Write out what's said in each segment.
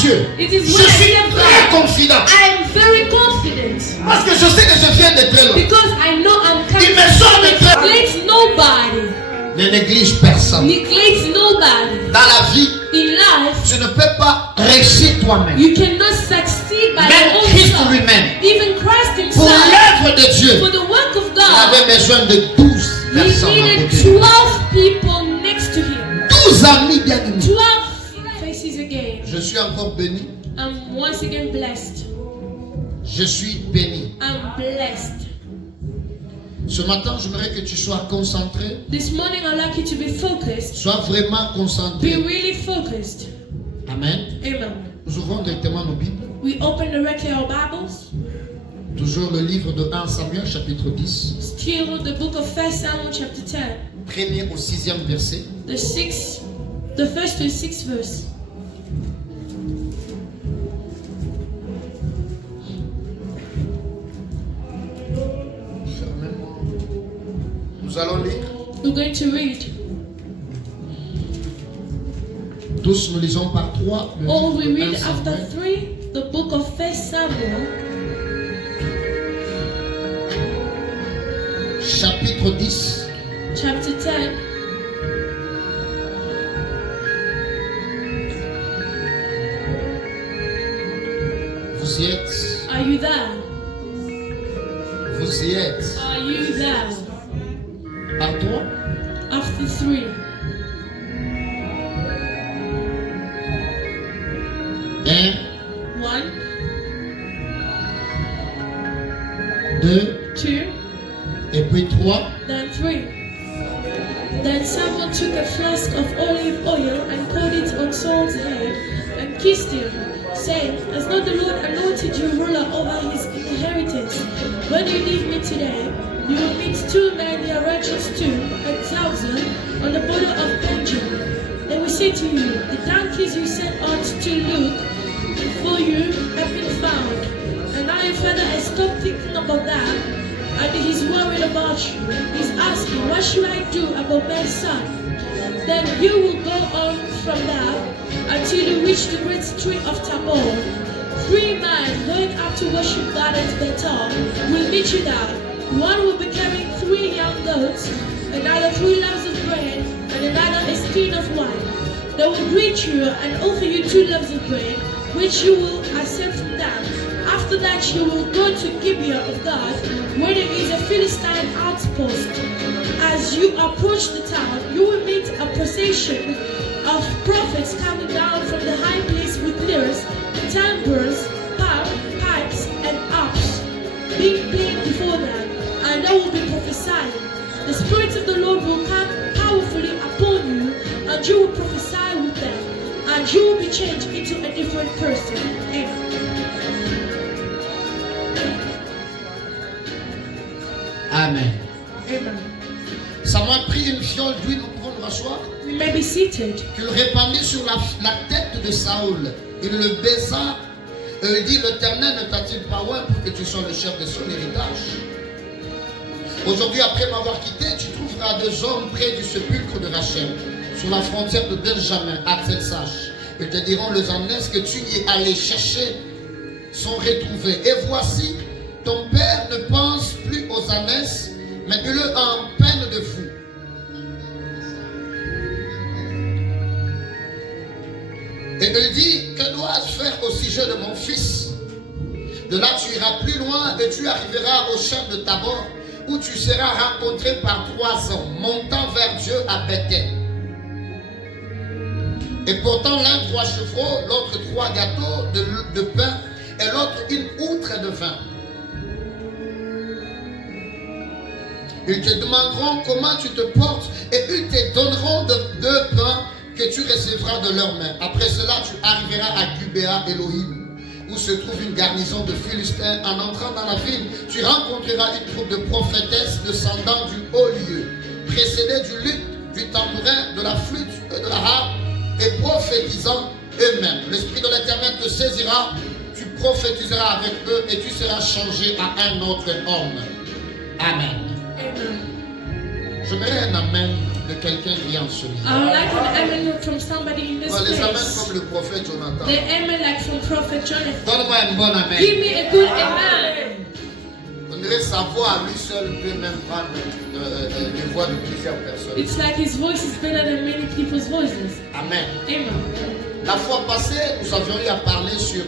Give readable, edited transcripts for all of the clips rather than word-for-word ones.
Dieu. It is Je when I suis serve très God. confident. I am very confident. Parce que je sais que je viens de très loin. Because I know I'm Il coming. me sort de très loin. Neglect nobody. Ne néglige personne. Neglect nobody. Dans la vie, In life, tu ne peux pas réussir toi-même. you cannot succeed by Même your own Christ self. lui-même. Even Christ Pour himself, l'œuvre de Dieu, for the work of il God, avait besoin de 12 he personnes à needed côté. 12 people next to him. 12 amis bien aimés. 12 faces again. Je suis encore béni. I'm once again blessed. Je suis béni. I'm blessed. Ce matin, j'aimerais que tu sois concentré. This morning I'd like you to be focused. Sois vraiment Be concentré. really focused. Amen. Amen. Nous ouvrons directement nos Bibles. We open directly our Bibles. Toujours le livre de 1 Samuel, chapitre 10. Still the book of 1 Samuel chapter 10. Premier au 6e verset. The first to the 6th verse. Nous allons lire. We're going to read. Tous nous lisons par 3. All we read after 3, the book of 1 Samuel, Chapitre 10. chapter 10. Vous y êtes. Are you there? Vous y êtes. Are you there? Par 3. After 3. 1, 1, 2 2, et puis 3. then 3. Then Samuel took a flask of olive oil and poured it on Saul's head and kissed him, saying, "Has not the Lord anointed you ruler over his inheritance? When you leave me today, you will meet 2 men, their righteous 2,000, on the border of Benjamin. They will say to you, the donkeys you sent out to look for you have been found. And now your father has stopped thinking about that, and he's worried about you. He's asking, what should I do about my son? Then you will go on from there until you reach the great tree of Tabor. 3 men going up to worship God at Bethel will meet you there. One will be carrying 3 young goats, another 3 loaves of bread, and another a skin of wine. They will greet you and offer you 2 loaves of bread, which you will accept from them. After that you will go to Gibeah of God, where there is a Philistine outpost. As you approach the town, you will meet a procession of prophets coming down from the high place with lyres, tambours, pipes, and harps being played before them, and they will be prophesying. The Spirit of the Lord will come powerfully upon you, and you will prophesy with them, and you will be changed into a different person. Amen. Amen. Amen. Samuel prit une fiole d'huile, nous pouvons nous rasseoir. We may be seated. Qu'il répandit sur la tête de Saoul. Il le baisa et il dit, l'Éternel ne t'a-t-il pas oint pour que tu sois le chef de son héritage? Aujourd'hui, après m'avoir quitté, tu trouveras 2 hommes près du sépulcre de Rachel, sur la frontière de Benjamin, à Tsetsach. Ils te diront, les ânesses que tu y es allé chercher sont retrouvés. Et voici, ton père ne pense plus aux ânesses, mais il est en peine de fou. Et il dit, que dois-je faire au sujet de mon fils? De là tu iras plus loin et tu arriveras au champ de Tabor, où tu seras rencontré par 3 hommes montant vers Dieu à Bethel. Et pourtant l'un 3 chevreaux, l'autre 3 gâteaux de pain et l'autre une outre de vin. Ils te demanderont comment tu te portes et ils te donneront de 2 pains que tu recevras de leurs mains. Après cela, tu arriveras à Gibeah Elohim, où se trouve une garnison de Philistins. En entrant dans la ville, tu rencontreras une troupe de prophétesses descendant du haut lieu, précédées du luth, du tambourin, de la flûte et de la harpe, et prophétisant eux-mêmes. L'Esprit de l'Éternel te saisira, tu prophétiseras avec eux et tu seras changé à un autre homme. Amen. J'aimerais un amen de quelqu'un qui est en ce lieu. I would like an amen from somebody in this Les les amène place. comme le prophète Jonathan. They amen like from Prophet Jonathan. Donne-moi un bon amen. Give me a good amen. On dirait sa voix à lui seul peut même prendre les voix de plusieurs personnes. It's like his voice is better than many people's voices. Amen. Amen. La fois passée, nous avions eu à parler sur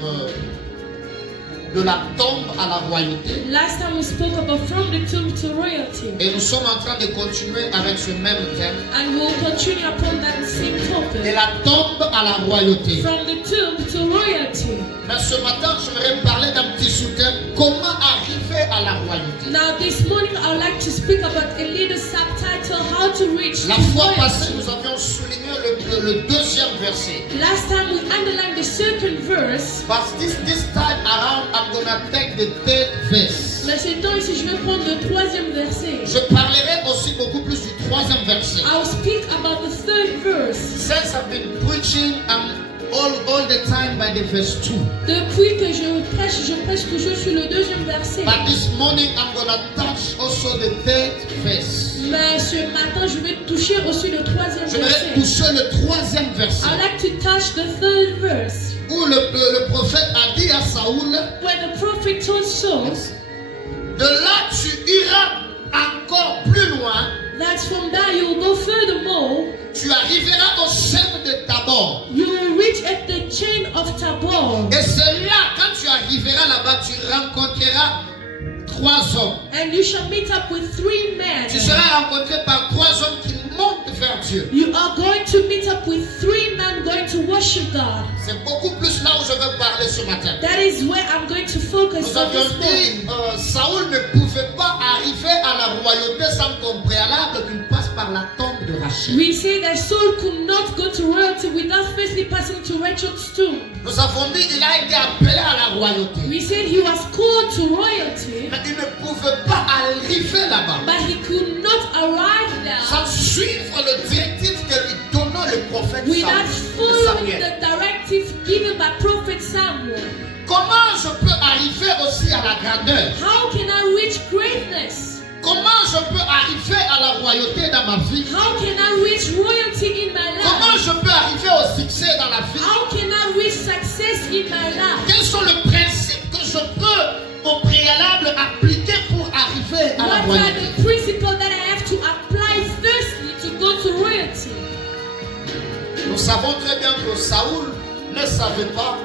de la tombe à la royauté. Last time we spoke about from the tomb to royalty. Et nous sommes en train de continuer avec ce même thème. And we'll continue upon that same De topic. la tombe à la royauté. From the tomb to royalty. Mais ce matin, j'aimerais parler d'un petit sous-thème. Comment arriver à la royauté? Now this morning I would like to speak about a little subtitle, how to reach La to fois passée, royalty. nous avions souligné le deuxième verset. Last time we underlined the second verse. But this time around, I'm gonna take the third verse. Mais ce temps-ci, je vais prendre le troisième verset. Je parlerai aussi beaucoup plus du troisième verset. I'll speak about the third verse. Since I've been preaching all the time by the verse 2. Depuis que je prêche toujours sur le deuxième verset. But this morning I'm gonna touch also the third verse. Mais ce matin, je vais toucher aussi le troisième Je vais verset. toucher le troisième verset. I'd like to touch the third verse. Où le prophète a dit à Saoul, Where the prophet told Saul de là tu iras encore plus loin, that from there you will go furthermore. tu arriveras au chef de Tabor. You will reach at the chain of Tabor. Et c'est là, quand tu arriveras là-bas, tu rencontreras 3 hommes. And you shall meet up with 3 men. Tu seras rencontré par 3 hommes qui montent vers Dieu. You are going to meet up with 3 men going to worship God. C'est beaucoup plus là où je veux parler ce matin. That is where I'm going to focus Nous on avions this dit, morning. Saoul ne pouvait pas arriver à la royauté sans qu'au préalable qu'il passe par la tombe de Rachel. We say that Saul could not go to royalty without firstly passing to Rachel's tomb. Nous avons dit qu'il a été appelé à la royauté. We said he was called to royalty, Mais il ne pouvait pas arriver là-bas but he could not arrive sans there suivre le directif que lui donnait le prophète without following Samuel. the directive given by Prophet Samuel. Comment je peux arriver aussi à la grandeur? How can I reach greatness? Comment je peux arriver à la royauté dans ma vie? How can I reach royalty in my Comment life? je peux arriver au succès dans la vie? How can I reach success in my life? Quels sont les principes que je peux au préalable appliquer pour arriver à la What are royauté? the principles that I have to apply firstly to go to royalty? Nous savons très bien que Saoul ne savait pas.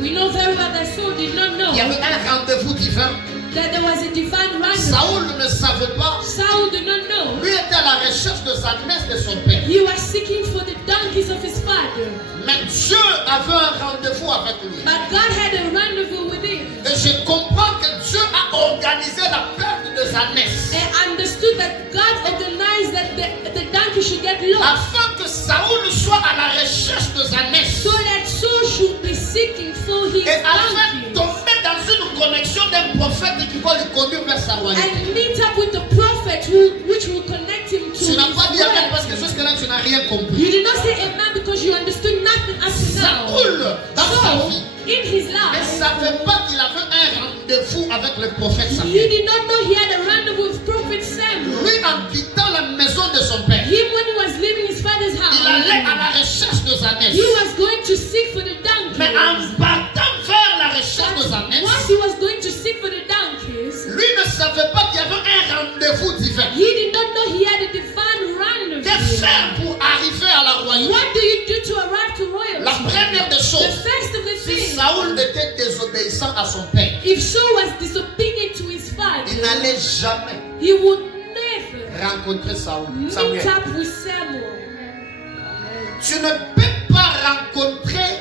We know very well that Saul did not know Il y avait un rendez-vous divin. that there was a divine rendezvous. Saoul ne savait pas. Saul did not know. Lui était à la recherche de sa messe de son père. He was seeking for the donkeys of his father. Mais Dieu avait un rendez-vous avec lui. But God had a rendezvous with him. Et je comprends que Dieu a organisé la perte de sa messe. And understood that God organized that the donkey should get lost. Afin que Saoul soit à la recherche de sa messe. So that Saul should be seeking for his Et afin de donkey. tomber dans une connexion d'un prophète qui va le conduire vers sa royauté. And meet up with the prophet which will connect him to Tu his n'as pas dit amen parce que royalty. jusque-là tu n'as rien compris. You did not say amen because you understood nothing up to now. Saoul, dans sa So, vie, in his ne life, savait pas qu'il avait un rendez-vous avec le prophète he Samuel. did not know he had a rendezvous with Prophet Samuel. Lui, en quittant la maison de son père, Him, when he was leaving his father's il allait à house, la recherche de sa messe. he was going to seek for the donkey. Mais en partant vers la recherche de sa But messe, once he was going to seek for the donkeys, lui ne savait pas qu'il y avait un rendez-vous divin. he did not know he had a divine Que rendezvous. faire pour arriver à la royauté? What do you do to arrive to royalty? La première des The choses, first of the si things, Saoul était désobéissant à son père, if Saul was disobedient to his il father, n'allait jamais he would never rencontrer meet Samuel. up with Samuel. Tu ne peux pas rencontrer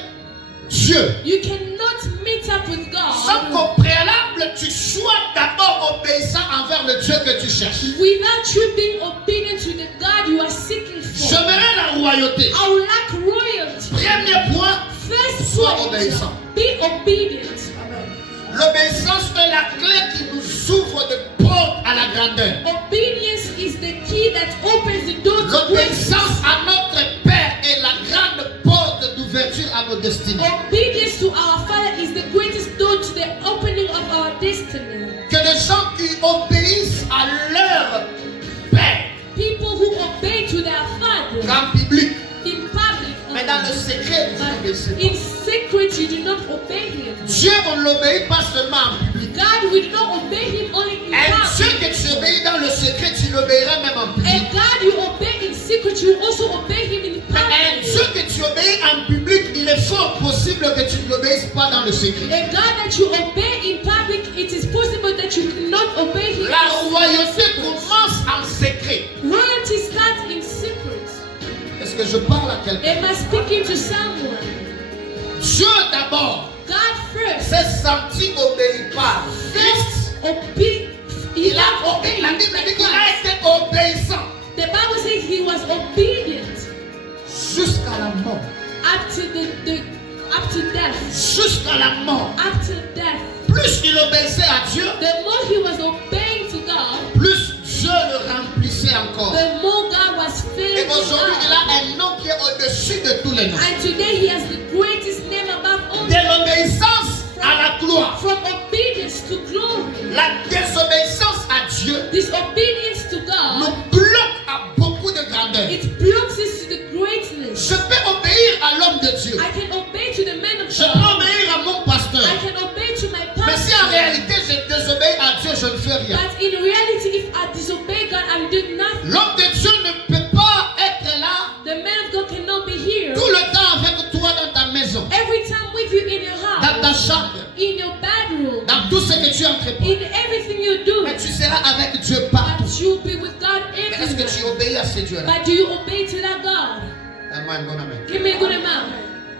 Dieu You cannot meet up with sans God qu'au préalable tu sois d'abord obéissant envers le Dieu que tu cherches. without you being obedient to the God you are seeking for. J'aimerais la royauté. I would like royalty. Premier point, First sois point, obéissant. be obedient. L'obéissance est la clé qui nous ouvre de portes à la grandeur. Obedience is the key that opens the door to greatness. L'obéissance à notre Père est la grande porte d'ouverture à nos destinées. Obedience to our Father is the greatest door to the opening of our destiny. Que les gens qui obéissent à leur Père, People who obey to their Father grand public, in public, mais dans dans le secret, vous n'obéissez In pas. secret, you do not obey him. Dieu, on ne l'obéit pas seulement en public. God will not obey him only in Un Dieu public. que tu obéis dans le secret, tu l'obéiras même en public. And God you obey in secret, you also obey him in Mais un public. Dieu que tu obéis en public, il est fort possible que tu ne l'obéisses pas dans le secret. A God that you obey in public, it is possible that you cannot obey him. La royauté commence en secret. Royalty starts in secret. Est-ce que je parle à quelqu'un? Am I speaking to someone? Dieu d'abord God first. s'est senti obéi par Christ. He La Bible dit qu'il a été obéissant The Bible says he was obedient jusqu'à la mort. up to death. Jusqu'à la mort. Up to death. Plus il obéissait à Dieu, The more he was obeying to God, plus Dieu le remplissait encore. the more God was Et filling him aujourd'hui, il up. a un nom qui est au-dessus de tous les noms. And today he has the greatest name above all. De l'obéissance à la gloire. From obedience to glory. La désobéissance à Dieu Disobedience to nous God, bloque à beaucoup de grandeur. it blocks us to the greatness. Je peux obéir à l'homme de Dieu. I can obey to the man of Je peux God. obéir à mon pasteur. I can obey to my Mais si en pastor. réalité je désobéis à Dieu, je ne fais rien. But in reality, if I disobey God, I'm doing nothing. L'homme de Dieu ne peut pas être là The man of God cannot be here tout le temps avec toi dans ta maison, every time with you in your dans ta house, chambre, in your bedroom, dans tout ce que tu entreprends. in everything you do. Mais tu seras avec Dieu partout. But you'll be with God Mais est-ce que tu everywhere. obéis à ces dieux-là? But do you obey to that God? Donne-moi un bon amen. Give me a good amount.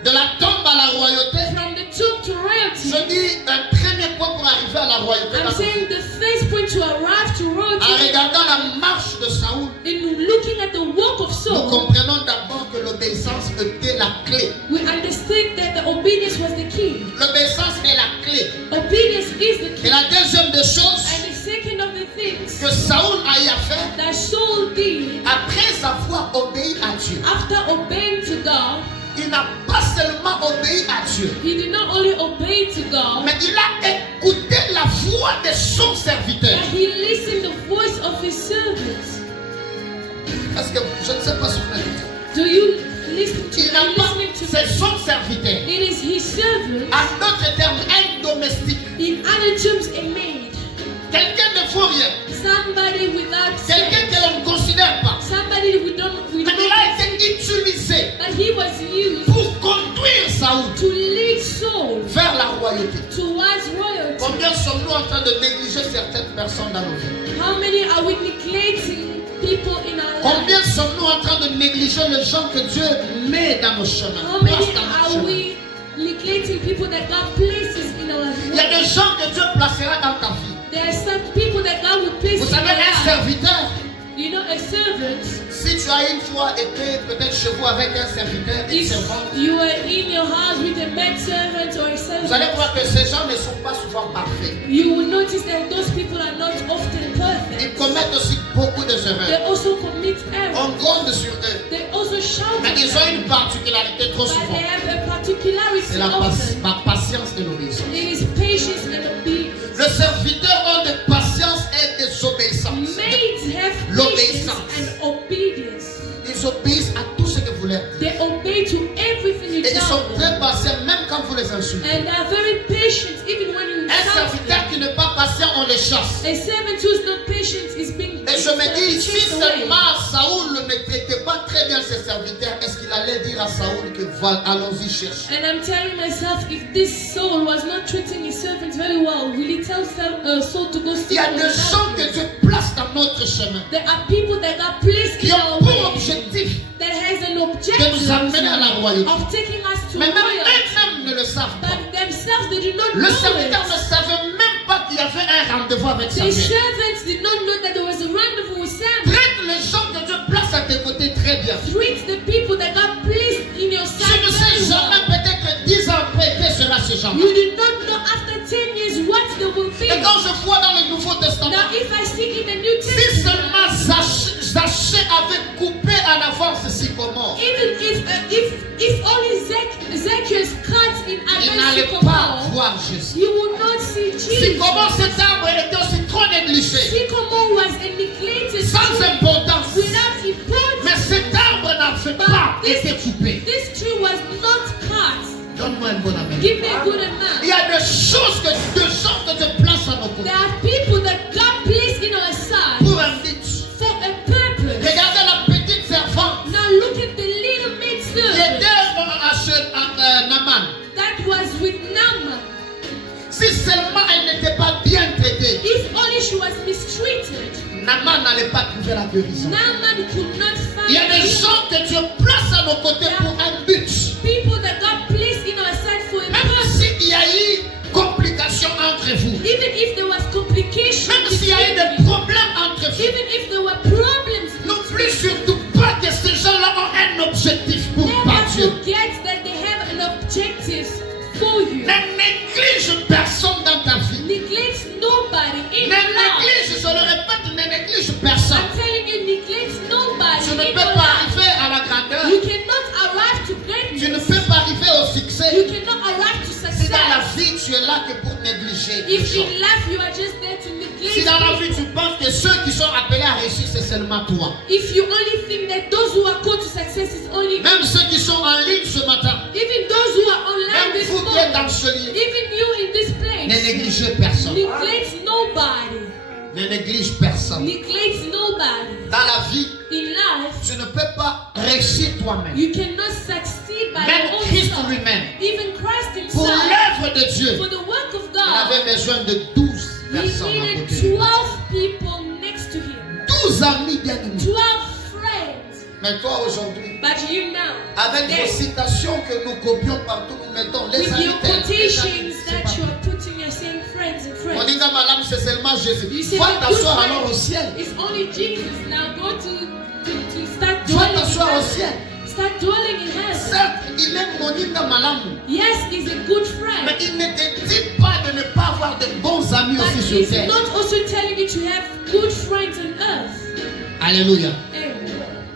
De la tombe à la royauté, From the tomb to je royalty, dis un premier point pour arriver à la royauté. I'm saying the first point to arrive to En royalty, regardant la marche de Saoul, in looking at the walk of nous Saul, comprenons d'abord que l'obéissance était la clé. we understand that the obedience was the key. L'obéissance est la clé. Obedience is the Et key. la deuxième des choses And the second of the things que Saoul a eu à faire, that Saul did après avoir obéi à Dieu, after obeying to God, il n'a pas seulement obéi à Dieu, he did not only obey to God, mais il a écouté la voix de son serviteur. but he listened the voice of his servants. Parce que je ne sais pas si vous l'avez dit. Do you listen to Il n'a me? pas, Listening to c'est me? son serviteur. It is his servant. En d'autres termes, un domestique. In other terms, a maid. Quelqu'un ne faut rien. Somebody without Quelqu'un sense. que l'on ne considère pas. Somebody we don't Mais il a été utilisé but he was used pour conduire Saoul to lead Saul vers la royauté. towards royalty. Combien sommes-nous en train de négliger certaines personnes dans nos vies? How many are we neglecting people in our lives? Combien sommes-nous en train de négliger les gens que Dieu met dans nos chemins? How many Place dans nos are chemins? we neglecting people that God places in our Il y a des lives? gens que Dieu placera dans ta vie. There are some people that God will place Vous in savez, your un life. serviteur, You know, a servant. si tu as une fois été peut-être chez vous avec un serviteur, une If servante, you are in your house with a maid servant or a vous allez servant, voir que ces gens ne sont pas souvent parfaits. you will notice that those people are not often Ils perfect. commettent aussi beaucoup de They erreurs. also commit errors. On gronde sur eux. They also shout Mais at ils ont them. une particularité trop But souvent. they have a particularity C'est la often. patience et l'obéissance. It is patience and obedience. Le serviteur a de patience et désobéissance. Maids have patience L'obéissance. and obedience. Ils obéissent à tout ce que vous leur dites. They obey to everything you Et ils tell sont them. très patients même quand vous les insultez. And they are very patient even when you Un shout serviteur them. qui n'est pas patient, on les chasse. A servant who is not patient is being Et je me dis, si chased away. seulement Saoul ne traitait pas très bien ses serviteurs, est-ce qu'il allait dire à Saoul que voilà, allons-y chercher? And I'm telling myself, if this soul was not treating his servants very well, will he tell Saul to go Il y steal a from des the gens que mountains? Dieu place dans notre chemin, There are people that got placed qui in ont our pour way objectif that has an de objective nous amener à la royauté. of taking us to Mais même royalty. eux-mêmes ne le savent pas. But themselves, they do not Le know serviteur it. ne savait même pas qu'il y avait un rendez-vous avec The Samuel. servants did not know that there was a rendezvous with Samuel. Traite les gens que Dieu place à tes côtés très bien. Treat the people that got placed in your Je side ne sais very jamais, well. peut-être 10 ans après, quel sera ce genre. You do not know after 10 years what they will be. Et quand je vois dans le Nouveau Testament, Now, if I see in the New si Testament, seulement Zachée avait coupé en avance Sycomore, even if only Zacchaeus cut in il advance n'allait pas Sycamore, voir Jésus. you will not see Jesus. Sycomore, cet arbre, il était aussi trop négligé, Sycamore was a neglected sans tree importance. without importance. Mais cet arbre n'en fait pas été coupé. This tree was not cut. Donne-moi un bon amen. Give me a good Il y amen. a des choses que Dieu place à nos côtés There are people that God placed in our side pour un but. for a purpose. Regardez la petite servante Now look at the little maid qui servant était à Naaman. that was with Naaman. Si seulement elle n'était pas bien traitée, If only she was mistreated, Naaman n'allait pas trouver la guérison. Naaman could not Il y a find des healing. gens que Dieu place à nos côtés pour un but. People that God placed in our side for a Même purpose. s'il y a eu complications entre vous, Even if there was complication, même s'il y a eu between des you, problèmes entre vous, even if there were problems, n'oublie surtout pas que ces gens-là ont un objectif pour par never Dieu. forget that they have an objective for you. Ne néglige personne dans ta vie. Neglect nobody Ne in life. néglige, je le répète, ne néglige personne. I'm telling you, neglect nobody Tu ne in peux your pas life. arriver à la grandeur. You cannot arrive to Tu ne greatness. peux pas arriver au You succès. cannot arrive to Si dans la success. vie tu es là que pour négliger les If gens. in life you are just there to neglect Si dans la people. vie tu penses que ceux qui sont appelés à réussir c'est seulement toi. If you only think that those who are called to success is only Même ceux qui sont en ligne ce matin. even those who are online Même this vous qui êtes morning, dans ce lieu. even you in this Ne place, négligez personne. neglect nobody. Ne néglige personne. Neglect nobody. Dans la vie, In life, tu ne peux pas réussir toi-même. you cannot succeed by Même your own Christ self. lui-même. Even Christ Pour himself, l'œuvre de Dieu, for the work of il God, avait besoin de 12 he personnes à needed côté de lui. 12 people next to him. 12 amis bien aimés. 12 friends. Mais toi aujourd'hui, But you now, avec vos then, citations que nous copions partout, nous mettons les with amis. your tels, les amis, quotations c'est that pas you vrai. are putting, you're saying friends and On friends. dit dans ma lame, c'est seulement You Jésus. say Va the good t'asseoir friend alors au ciel. It's only Jesus. Now go to start Va dwelling in t'asseoir au heaven. ciel. Start dwelling in heaven. Certes, il est monime dans ma lame. Yes, he's a good Mais friend. il ne te dit pas de ne pas avoir de bons amis But aussi sur he's terre. not also telling you to have good friends on earth. Alléluia. Amen.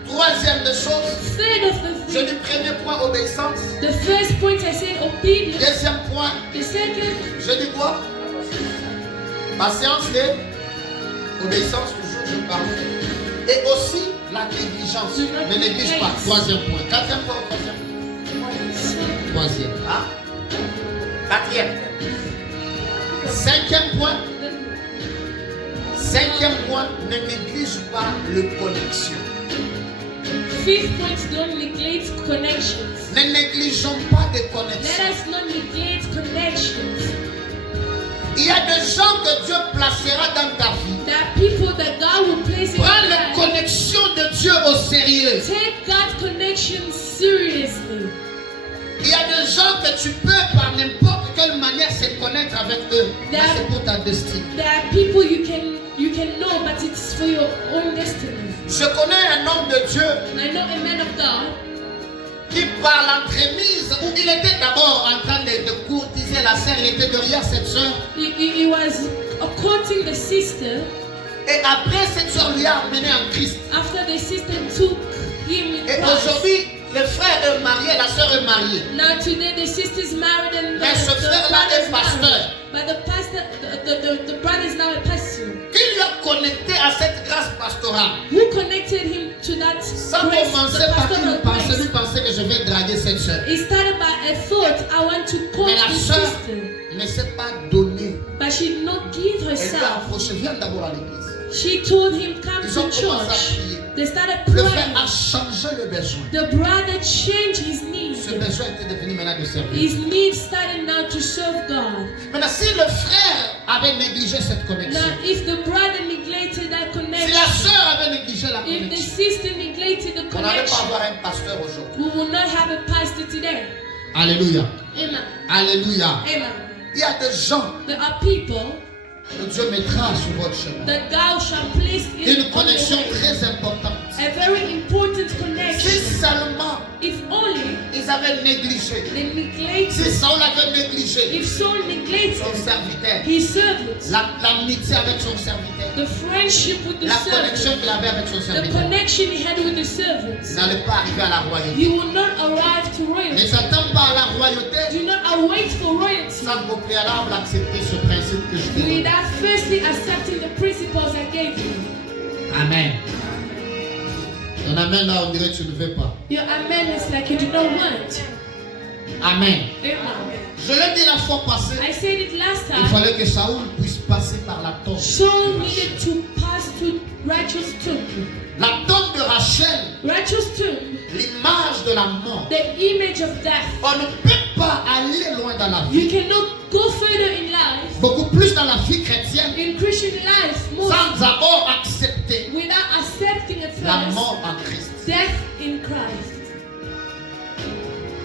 Troisième des choses, Third of the je thing, dis premier point, obéissance. the first point I said obedience. Deuxième point, The second, je dis quoi? Patience et obéissance, toujours je parle. Et aussi la négligence. Ne néglige pas. Troisième point. Quatrième point ou troisième? Troisième. Ah? Quatrième. Cinquième point. Cinquième point, ne néglige pas le connexion. fifth point, don't neglect connections. Ne négligeons pas de Let connexion. us not neglect connections. Il y a des gens que Dieu placera dans ta vie. There are people that God will place in Prends your la life. connexion de Dieu au sérieux. Take God's connections seriously. Il y a des gens que tu peux par n'importe quelle manière se connecter avec eux. Mais c'est pour ta destinée. There are people you can know, but it's for your own destiny. Je connais un homme de Dieu I know a man of God qui par l'entremise, où il était d'abord en train de courtiser la sœur, il était derrière cette sœur. he was courting the sister. Et après, cette sœur lui a amené en Christ. After the sister took him in Et Christ. aujourd'hui, le frère est marié, la sœur est mariée. Now today the sister's married and Mais ce frère-là est pasteur. But the pastor, the brother is now a pastor. Qui lui a connecté à cette grâce pastorale? Who connected him to that Ça grace, commençait the par pastoral une pensée, grace? lui pensait que je vais draguer cette sœur. It started by a thought, I want to court Mais la this sœur sister. ne s'est pas donnée. But she did not give Elle lui a herself. approché, viens d'abord à l'église. She told him, come Ils to ont commencé à church. prier. They started Le frère praying. a changé le besoin. The brother changed his need. Ce besoin était devenu maintenant de servir. His need started now to serve God. Maintenant, si le frère avait négligé cette connexion, Now, if the brother neglected that si la connection, sœur avait négligé la if the connexion, sister neglected the on n'allait pas connection, avoir un pasteur aujourd'hui. we will not have a pastor today. Alléluia. Amen. Alléluia. Amen. Il y a des gens There are people que Dieu mettra sur votre chemin. that God shall place in Une on the connexion way. très importante. A very important Si connection. seulement If only ils avaient négligé, they neglected, si Saul avait négligé if Saul neglected son serviteur, his servants, l'amitié avec son serviteur, the friendship with the la connexion servants, qu'il avait avec son the serviteur, connection he had with the servants, n'allait pas arriver à la royauté. you will not arrive to Ne royalty. s'attends pas à la royauté Do not await for royalty sans au préalable accepter ce principe que je te donne. without firstly accepting the principles I gave you. Amen. Ton amen là, on dirait que tu ne veux pas. Your amen is like you do not want. Amen. Amen. Je l'ai dit la fois passée. I said it last Il time. fallait que Saoul puisse passer par la tombe. Saul needed to pass through Rachel's tomb. La tombe de Rachel, Rachel's tomb, l'image de la mort. the image of death. On ne peut pas aller loin dans la vie. You cannot go further in life, Beaucoup plus dans la vie chrétienne, in Christian life, more sans d'abord accepter without accepting at la first mort en Christ. death in Christ.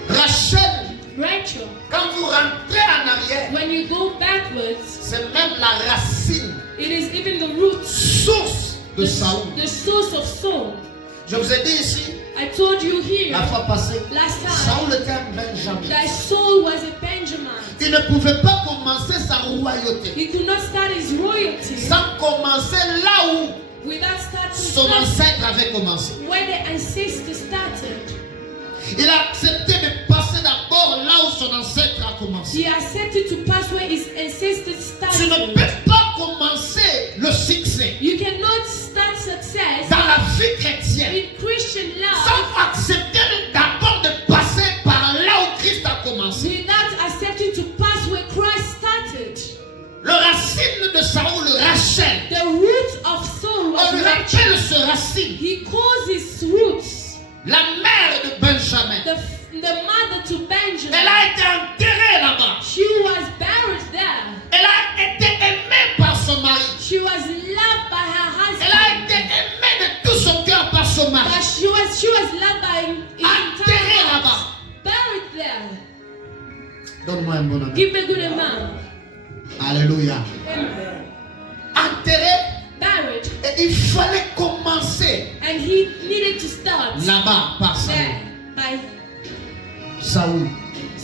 Rachel, Rachel, quand vous rentrez en arrière, when you go backwards, c'est même la racine, it is even the root, source de Saoul. the source of Saul. Je vous ai dit ici, I told you here la fois passée, last time Saoul était un Benjamin. that Saul was a Benjamin. Il ne pouvait pas commencer sa royauté He could not start his royalty sans commencer là où without starting son first ancêtre avait commencé. where the ancestor started. Il a accepté de passer d'abord là où son ancêtre a commencé. He accepted to pass where his ancestors Tu ne started. peux pas commencer le succès You cannot start success dans la vie chrétienne in Christian life sans accepter d'abord de passer par là où Christ a commencé. without accepting to pass where Christ started. Le racine de Saoul, Rachel. The root of Saul was On lui Rachel. rappelle ce racine. He calls his roots La mère de Benjamin. the mother to Benjamin. Elle a été enterrée là-bas. She was buried there. Elle a été aimée par son mari. She was loved by her Elle a husband. été aimée de tout son cœur par son mari. But she was loved by his Enterrée entire là-bas. house. Buried there. Donne-moi un bon amen. Give me a good amount. Alléluia. Amen. Enterrée. Buried. Et il fallait commencer And he needed to start là-bas par Saoul. there by Saoul.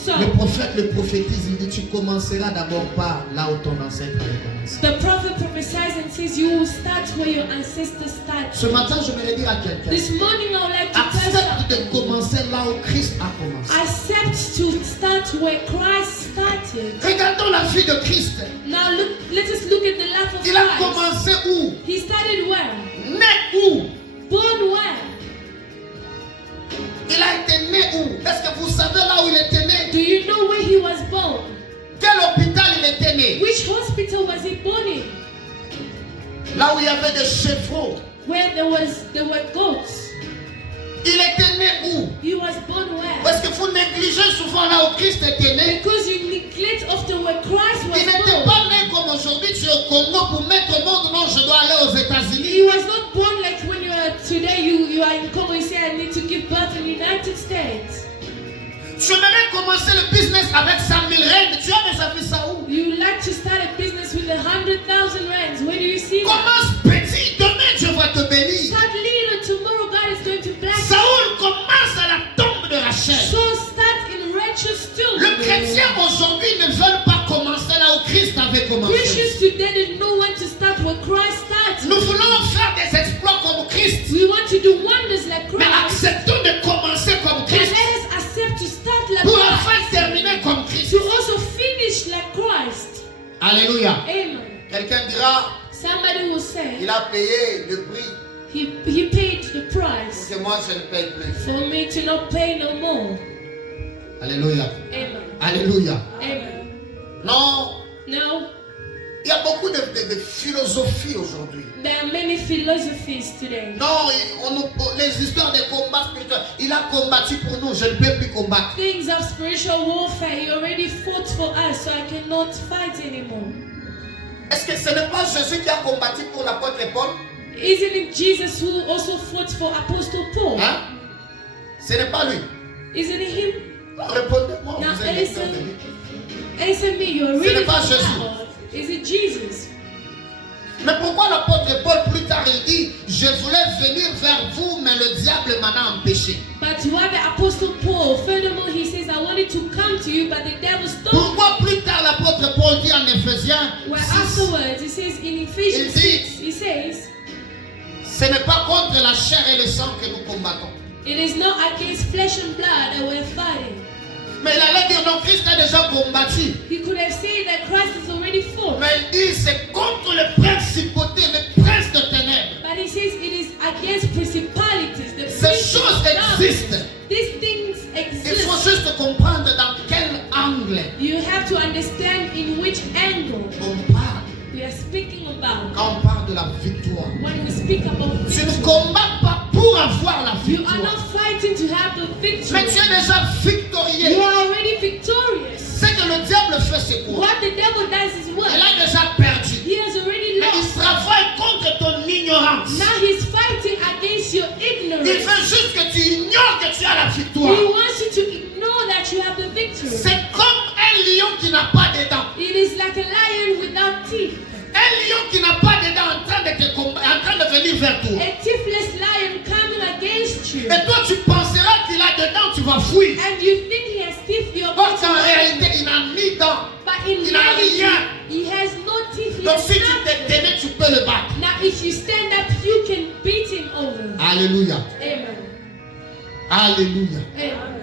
Le Saul. prophète le prophétise, il dit tu commenceras d'abord par là où ton ancêtre avait commencé. The prophet prophesies and says you will start where your ancestors started. Ce matin, je vais dire à quelqu'un, This morning I would like to tell accepte someone, de commencer là où Christ a commencé. accept to start where Christ started. Regardons la vie de Christ. Now let us look at the life of Il a Christ. commencé où? He started where? Né où? Born where? Il a été né où? Est-ce que vous savez là où il était né? Do you know where he was born? Quel hôpital il était né? Which hospital was he born in? Là où il y avait des chevaux. Where there were goats. Il était né où? He was born where? Parce que vous négligez souvent là où Christ était né. Because you neglect often where Christ Il was n'était born. pas né comme aujourd'hui, tu es au Congo pour mettre au monde, non, je dois aller aux États-Unis. He was not born like when you are today. You are in Congo. You say I need to give birth in the United States. Tu aimerais commencer le business avec 100 000 règles. Tu as déjà vu ça où? You like to start a business with 100,000 rands. Where do you see that? Commence petit, demain Dieu va te bénir. Start little. Tomorrow God is going to bless you. Saoul commence à la tombe de Rachel. So start in Rachel's tomb. Le chrétien aujourd'hui ne veut pas commencer là où Christ avait commencé. Christians today didn't know when to start where Christ started. Nous voulons faire des exploits comme Christ. We want to do wonders like Mais Christ. acceptons de commencer comme But Christ. let us accept to start like Pour Christ. enfin terminer comme Christ. To also finish like Christ. Alléluia. Amen. Quelqu'un dira, Somebody will say, il a payé le prix. he paid the price Que moi je ne paye plus. for me to not pay no more. Alléluia. Amen. Alléluia. Amen. Non, Now, il y a beaucoup de philosophie aujourd'hui. there are many philosophies today. Non, les histoires de combats spirituels, il a combattu pour nous, je ne peux plus combattre. Things of spiritual warfare, he already fought for us, so I cannot fight anymore. Est-ce que ce n'est pas Jésus qui a combattu pour l'apôtre Paul? Isn't it Jesus who also fought for Apostle Paul? Hein? Ce n'est pas lui. Isn't it him? Répondez-moi, Now, vous êtes answer, lecteur de Bible. answer me, you're Ce n'est reading pas the Jésus. Bible. Is it Jesus? Mais pourquoi l'apôtre Paul plus tard il dit, je voulais venir vers vous, mais le diable m'en a empêché. But why the Apostle Paul, furthermore, he says, I wanted to come to you, but the devil stopped. Pourquoi plus tard l'apôtre Paul dit en Éphésiens Well, 6, afterwards, he says in Ephesians Il dit- 6, he says, ce n'est pas contre la chair et le sang que nous combattons. it is not against flesh and blood that we're fighting. Mais il allait dire, non, Christ a déjà combattu. He could have said that Christ has already fought. Mais il dit, c'est contre les principautés, les princes de ténèbres. But he says it is against principalities, the C'est existent. These things Il faut exist. juste comprendre dans quel angle You have to understand in which angle on parle we are speaking about. quand on parle de la victoire. When we speak about Tu ne victory, combats pas pour avoir la you are victoire. not fighting to have the victory. Mais tu es déjà You victorieux. are already victorious. Ce que le diable fait, c'est quoi? What the devil does is what? Il a déjà perdu. He has already Mais il lost. travaille contre ton ignorance. Now he's fighting against your Il ignorance. veut juste que tu ignores que tu as la He victoire. wants you to ignore that you have the victory. C'est comme un lion qui n'a pas de dents. It is like a lion without teeth. Un lion qui n'a pas de dents en train de te en train de venir vers toi. A teethless lion coming against you. Et toi, tu penseras qu'il a des dents, tu vas fuir. And you think he has teeth, you're going Or to qu'en run. réalité, il n'a ni dents. But in il n'a reality, rien. he has no teeth. He Donc has si tu nothing. te tenais, tu peux le battre. Now, if you stand up, you can beat him over. Alléluia. Amen. Alléluia. Amen.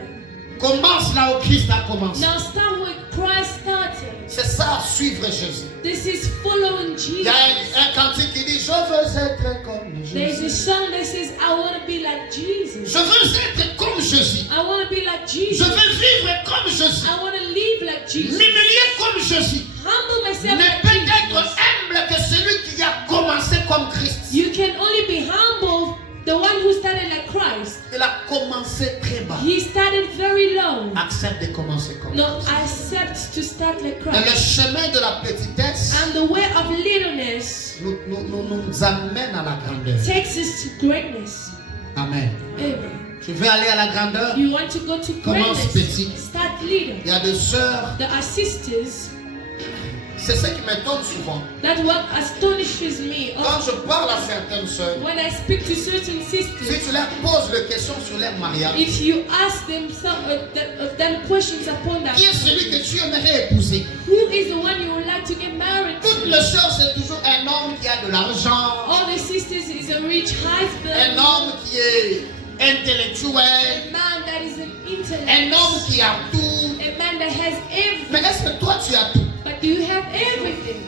Commence là où Christ a commencé. Now, start where Christ started. C'est ça, suivre Jésus. This is following Il y a Jesus. un cantique qui dit, je veux être comme There's a Jésus. song that says, I want to be like Jesus. Je veux être comme Jésus. I want to be like Je Jesus. veux vivre comme Jésus. I want to live like Jesus. M'humilier comme Jésus. Humble myself Ne like peut être Jesus. humble que celui qui a commencé comme Christ. You can only be humble, the one who started like Christ. Il a commencé très bas. He started very low. Accepte de commencer comme No, Christ. accept to start like Et le Christ. chemin de la petitesse And the way of littleness nous amène à la grandeur. takes us to greatness. Amen. Amen. Tu veux aller à la grandeur? You want to go to Commence petit. greatness. Start little. Il y a des sœurs. There are sisters. C'est ce qui m'étonne souvent. That what astonishes me. Quand je parle à certaines sœurs, When I speak to certain si sisters, tu leur poses des questions sur leur mariage, if you ask them them questions upon that, qui est celui que tu aimerais épouser? who is the one you would like to get married Toutes to? les sœurs, c'est toujours un homme qui a de l'argent, All the sisters is a rich un husband, homme qui est intellectuel, a man that is an un homme intellect, qui a tout. a man that has Mais everything. est-ce que toi tu as tout? But do you have everything?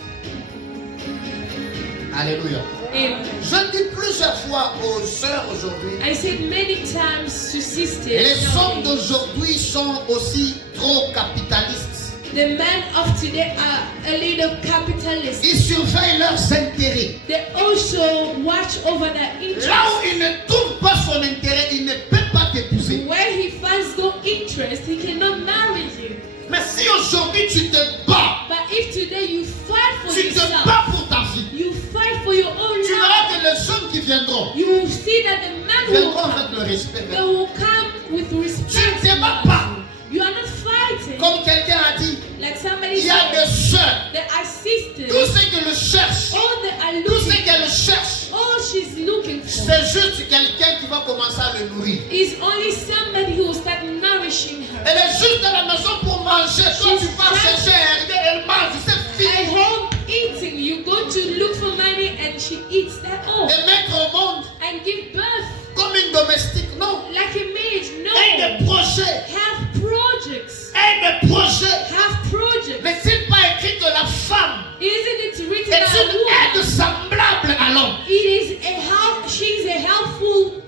Alléluia. Amen. Je dis plusieurs fois aux sœurs aujourd'hui, I said many times to sisters, les hommes nowadays, d'aujourd'hui sont aussi trop capitalistes. the men of today are a little capitalist. Ils surveillent leurs intérêts. They also watch over their interests. Là où il ne trouve pas son intérêt, il ne peut pas t'épouser. Where he finds no interest, he cannot marry you. Mais si aujourd'hui tu te bats, But if today you fight for tu te yourself, bats pour ta vie, you fight for your own tu verras life, que les hommes qui viendront, you will see that the man will viendront come. avec le respect. They will come with respect. Tu ne te bats pas. You are not fighting. Comme quelqu'un a dit, Like somebody il y a des said, sœurs. there are sisters. Tout ce qu'elles cherchent, All they are tout ce looking, qu'elles cherchent, all she's looking for c'est juste quelqu'un qui va commencer à le nourrir. is only somebody who will start nourishing her. Elle est juste à la maison pour manger. Quand tu pars chercher, elle mange, c'est At fini. home eating, you go to look for money and she eats that all. Et mettre au monde And give birth comme une domestique, non. like a maid. Et des No. projets, Have projects. et des projets. Have projects. N'est-il pas écrit que la femme Isn't it written est about une aide woman? semblable à l'homme? It is a help. She's a helpful,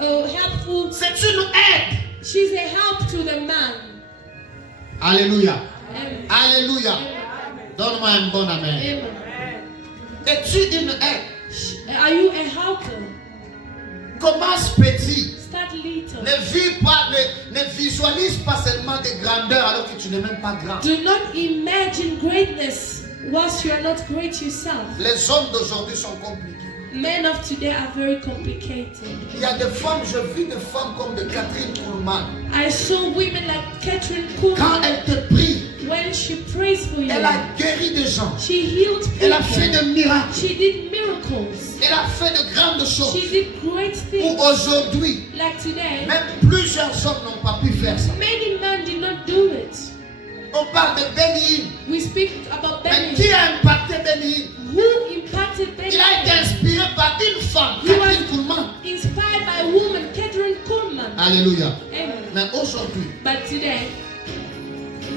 helpful. C'est une aide. She's a help to the man. Alléluia. Amen. Alléluia. Donne-moi un bon amen. Amen. Es-tu une aide? Are you a helper? Commence petit. Start little. Ne vis pas, ne visualise pas seulement des grandeurs alors que tu n'es même pas grand. Do not imagine greatness whilst you are not great yourself. Les hommes d'aujourd'hui sont compliqués. Men of today are very complicated. Il y a des femmes, je vis des femmes comme de Catherine Kuhlman. I saw women like Catherine Quand Kuhlman. elle te prie, When she prays for you, elle a guéri des gens. she healed Elle a fait people. des miracles. She did miracles. Elle a fait de grandes choses. She did great Où things. aujourd'hui, Like today, même plusieurs hommes n'ont pas pu faire ça. many men did not do it. On parle de Benny Hinn. We speak about Mais Benny. qui a impacté Benny Hinn? Who impacted Benny? Il a été inspiré par une femme, He was Catherine Kuhlman. inspired by a woman, Catherine Kuhlman. Alléluia. Amen. Mais aujourd'hui, But today,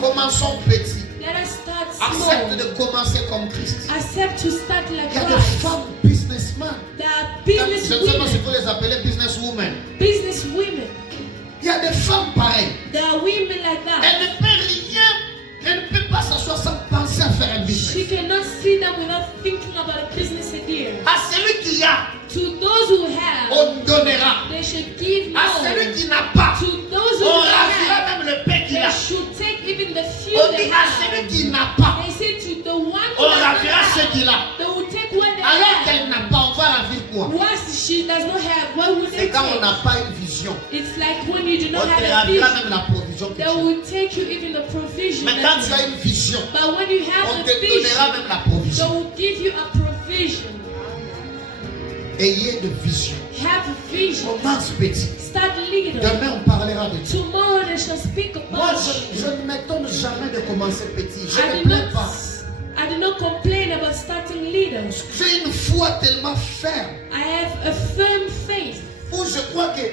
commençons petit. let us start Accepte small. de commencer comme Christ. Accept to start like Il y a des Christ. femmes businessmen. There are business Je ne sais pas si women. vous les appelez businesswomen. Business women. Il y a des femmes pareilles. There are women like that. Elle ne peut rien. Elle ne peut pas s'asseoir sans penser à faire un business. She cannot sit down without thinking about a business idea. À celui qui a, To those who have, on donnera. they should give À celui more. qui n'a pas, To those who on have, ravira même le pain qu'il they a. should take even the few On they dit à celui have. qui n'a pas, They say to the one who on does not ravira ce have, qu'il a. they will take what they Alors have. qu'elle n'a pas, on va ravir quoi? Once she does not have, what would C'est they quand on take? n'a pas une vision. It's like when you do On not te have a ravira vision. même la provision que tu They as. will take you even the provision. Mais that quand tu you as have. une vision, But when you have on a te donnera vision, même la they provision. will give you a provision. Ayez de vision. Have a vision. Commence petit. Start little. Demain, on parlera de Dieu. Tomorrow they shall speak Moi, about je you. ne m'étonne jamais de commencer petit. Je I ne did plains not, pas. I did not complain about starting little. J'ai une foi tellement ferme I have a firm faith où je crois que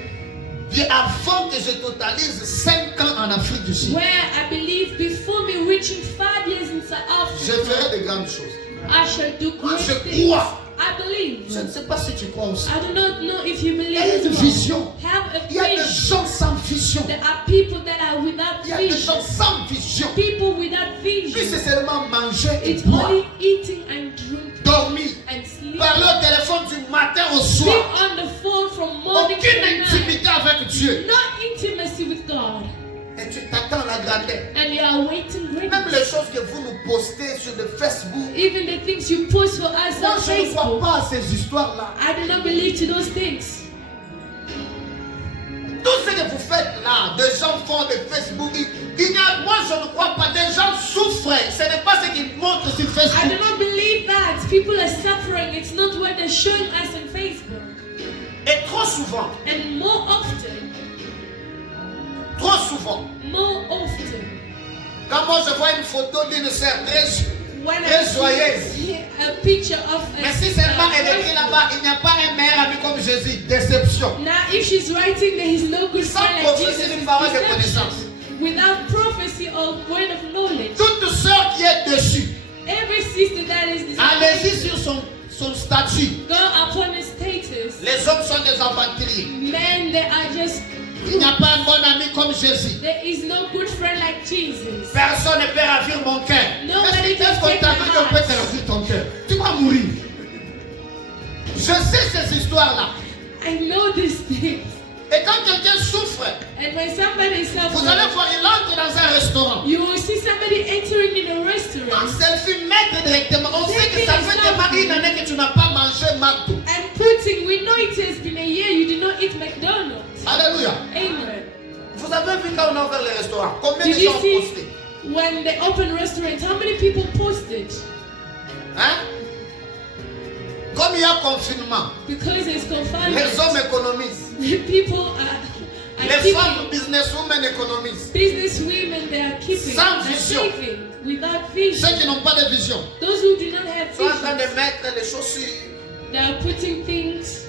avant que je totalise 5 ans en Afrique du Sud, where I believe before me reaching 5 years in South je Africa, ferai de grandes choses. I shall do Moi, great je things. crois. I believe. Je ne sais pas si tu crois aussi. I do not know if you believe Ayez as une well. vision. Have a Il y a des vision. gens sans vision. There are people that are without Il y a des vision. gens sans vision. People without Puis c'est vision. seulement manger et It's boire, only eating and drinking dormir, and sleeping. parler au téléphone du matin au Speak soir. on the phone from morning to Aucune night. intimité avec Dieu. No intimacy with God. Et tu t'attends la grandeur. And you are waiting Même greatness. les choses que vous nous postez sur le Facebook. Even the things you post for us Moi, on je ne crois Facebook. pas à ces histoires-là. I do not believe to those things. Tout ce que vous faites là, des gens font de Facebook. Moi, je ne crois pas. Des gens souffrent. Ce n'est pas ce qu'ils montrent sur I do Facebook. not believe that. People are suffering. It's not what they're showing us on Facebook. Et trop souvent, And more often, Trop souvent, quand moi je vois une photo d'une sœur when très I joyeuse, see a picture of a mais si seulement elle écrit là-bas, il n'y a pas un meilleur ami comme Jésus, déception. now if she's writing there is no good Sans friend like prophétie Jesus, ni it's parole de deception. connaissance. Without prophecy or word of knowledge. Toute sœur qui est dessus, Every sister that is this allez-y sur son statut. go upon a status. Les hommes sont des aventuriers. Men, they are just, Il n'y a pas un bon ami comme Jésus. there is no good friend like Jesus. Personne ne peut ravir mon cœur. Nobody Est-ce can qu'on take t'a my vu qu'on peut heart. te ravir ton cœur? Tu vas mourir. Je sais ces histoires-là. I know these things. Et quand quelqu'un souffre, And when somebody is vous allez suffering, voir, il entre dans un restaurant. you will see somebody entering in a En restaurant selfie, mettre directement. On sait que ça fait tellement une année que tu n'as pas mangé McDo. and putting, we know it has been a year you did not eat McDonald's. Alléluia. Amen. Vous avez vu quand on a ouvert le restaurant, combien Did de you gens ont see posté? when they open restaurants, how many people posted? Hein? Comme il y a confinement, Because it's les confinement. hommes économisent. People are Les keeping. femmes businesswomen économisent. Business women, they are keeping. Sans They're vision. saving without vision. Ceux qui n'ont pas de vision Those who do not have sont en train vision, de mettre les chaussures. they are putting things.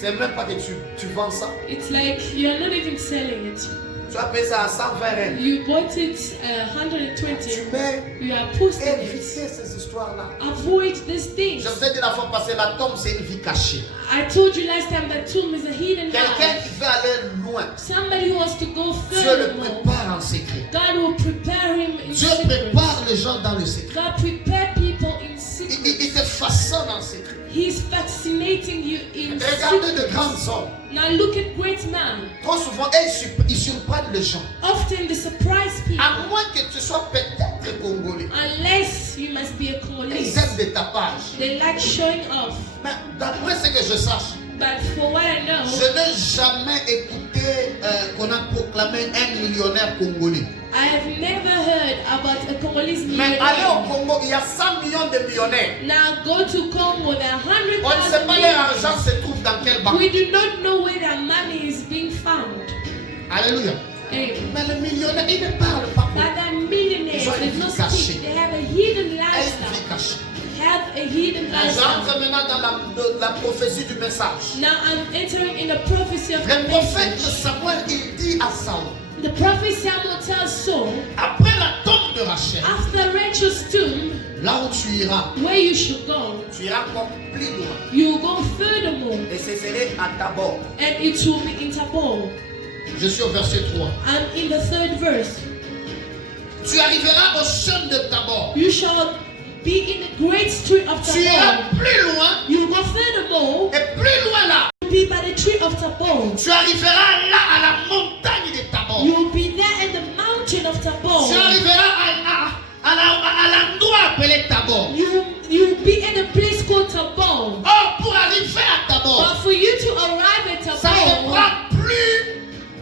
C'est même pas que tu vends ça. It's like you are not even selling it. Tu as payé ça à 120 règles. You bought it Tu 120. mets You are posting it. éviter ces histoires-là. Avoid these things. Je vous ai dit la fois passée, la tombe c'est une vie cachée. I told you last time that tomb is a hidden Quelqu'un life. qui veut aller loin, Somebody who wants to go Dieu le furthermore. prépare en secret. God will prepare him in Dieu secret. prépare les gens dans le secret. God prepare people in Il secret. te façonne en secret. He's fascinating you in Regardez de secret. grands hommes. Now look at great men. Trop souvent, ils surprennent les gens. Often they surprise people. À moins que tu sois peut-être congolais. Unless you must be a Ils Congolese. aiment des tapages. They like showing off. Mais d'après ce que je sache, But for what I know, je n'ai jamais écouté qu'on a proclamé un millionnaire congolais. I have never heard about a Congolese Mais allez au millionaire. Congo, il y a 100 millions de millionnaires. Now go to Congo, there are On ne sait 100,000 pas leur millionaires. argent se trouve dans quelle banque. We do not know where their money is being found. Alléluia. Amen. Mais le millionnaire, il ne parle pas. But the millionaires, Ils ont they une do not vie cachée. speak. They have a hidden Elle lifestyle. vit cachée. Have a hidden lifestyle. J'entre maintenant dans la prophétie du message. Now I'm entering in the prophecy of the Le prophète message. Samuel, il dit à Saul, The prophet Samuel tells Saul, après la tombe de Rachel, after Rachel's tomb, là où tu iras, where you should go, tu iras encore plus loin. you will go furthermore, Et ce serait à Tabor. and it will be in Tabor. Je suis au verset 3. And in the 3rd verse, Tu arriveras au champ de Tabor. you shall be in the great street of Tu iras Tabor. plus loin. You will go furthermore, Et plus loin là, be by the tree of Tabor. tu arriveras là à la montagne de Tabor. You will be there in the mountain of Tabor. Tu arriveras à l'endroit appelé Tabor. You will be in a place called Tabor. Or, pour arriver à Tabor, But for you to arrive at ça te Tabor, prend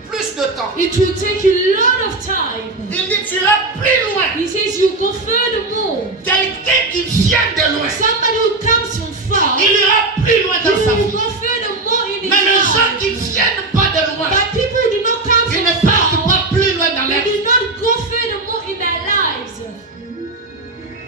plus de temps. it will take you a lot of time. Il dit tu iras plus loin. He says you go furthermore. Quelqu'un qui vient de loin, Somebody who comes from far, il ira plus loin dans sa he will vie. go furthermore in his Mais les gens life. qui viennent pas de loin, But people who do not come ils from ne partent far, pas plus loin dans they leur vie. do not go furthermore in their lives.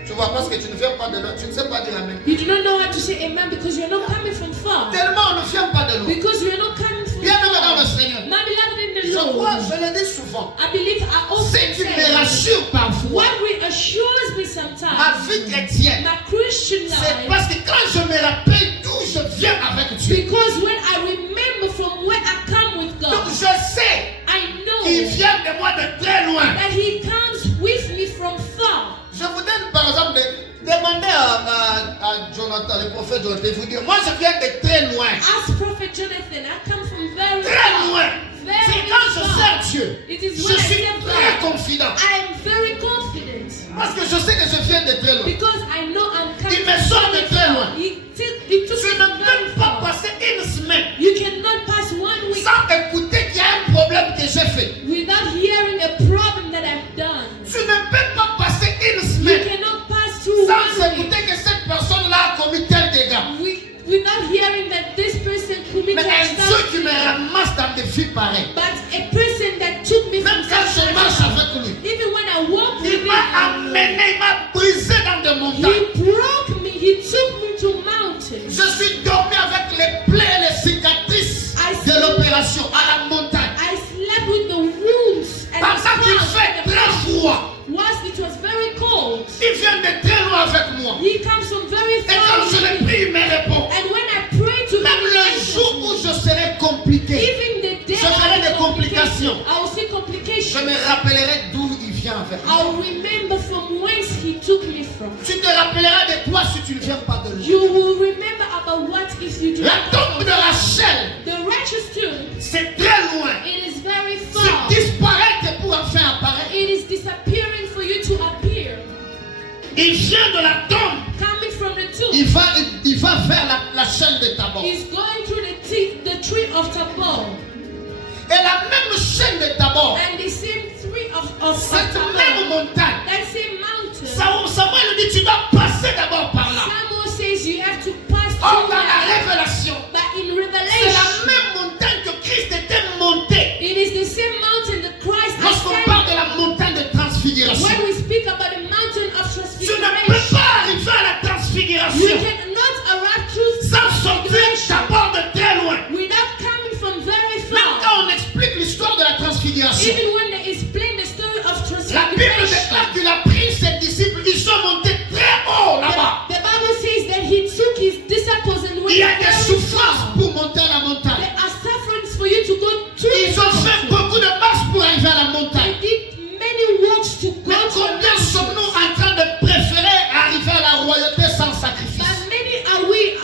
Tu vois, parce que tu ne viens pas de loin, tu ne sais pas dire amen. You do not know how to say amen because you're not coming from far. Tellement on ne vient pas de loin. Because you're not coming from Bien aimé dans le far. Seigneur. My beloved in the Je crois, Lord, je le dis souvent, I believe I often ce qui me say, rassure parfois, what reassures me ma sometimes, vie chrétienne, my Christian c'est life, parce que quand je me rappelle d'où je viens avec Dieu, because when I remember from where I come with donc God, je sais I qu'il know vient de moi de très loin. that He comes with me from far. Je vous donne par exemple, demandez à Jonathan, le prophète Jonathan, vous dire, moi je viens de très loin. Ask Prophet Jonathan, I come from very Très far. loin. C'est Very quand je far. sers Dieu. It is Je when I suis serve très God. confident. I am very confident Parce que je sais que je viens de très loin. because I know I'm coming Il me from sort de very très far. loin. He took Tu me ne from very peux pas far. passer une semaine You cannot pass 1 week sans écouter qu'il y a un problème que j'ai fait. without hearing a problem that I've done. Tu ne peux pas passer une You semaine cannot pass through sans 1 week écouter que cette personne-là a commis tel dégât. without hearing that this person committed Mais un Dieu qui me something. ramasse dans des vies pareilles. But a person that took me Même from quand je such marche a avec lui, even when I walk with il m'a him, amené, il m'a brisé dans des montagnes. he broke me, he took me to mountains. Je suis dormi avec les plaies et les cicatrices de l'opération à la montagne. I slept with the wounds and the Pendant qu'il scars fait at the très mountain. froid, Whilst it was very cold, il vient de très loin avec moi. he comes from very Et quand far je away. le prie, il me répond. And when I pray to Même him, le jour où je serai compliqué, even the day je ferai des of complications. I will see Je complications. me rappellerai d'où il vient avec moi. I'll remember from whence he took me from. Tu te rappelleras de toi si tu ne viens pas de lui. You will remember about what if you do La not tombe de Rachel, The righteous tomb, c'est très loin. it is very C'est far. disparaître pour enfin apparaître. It is disappearing for you to appear. Il vient de la tombe. Coming from the tomb, Il va vers la chaîne de Tabor. he's going through the tree of Tabor. Et la même chaîne de Tabor, And the same tree of cette Tabor, même montagne, that same mountain. Samuel lui dit, tu dois passer d'abord par là. Samuel says you have to pass Or, through dans la that. révélation, But in c'est la Revelation, même montagne que Christ était monté. it is the same mountain that Christ Lorsqu'on parle de ascended. la montagne de transfiguration, When we speak about the mountain of tu ne peux transfiguration, pas arriver à la you transfiguration cannot arrive through sans sortir transfiguration d'abord de très loin. without coming from very Même far. quand on explique l'histoire de la transfiguration, Even when they explain the story of la Bible transfiguration, déclare qu'il a pris ses disciples, ils sont montés très haut là-bas. the Bible says that he took his disciples and went Il y a des very souffrances far. pour monter à la montagne. There are sufferings for you to go to Ils the ont fait mountain. beaucoup de marches pour arriver à la They montagne. did many walks to go Mais to combien the sommes-nous mountain. en train de préférer arriver à la royauté sans sacrifice? But many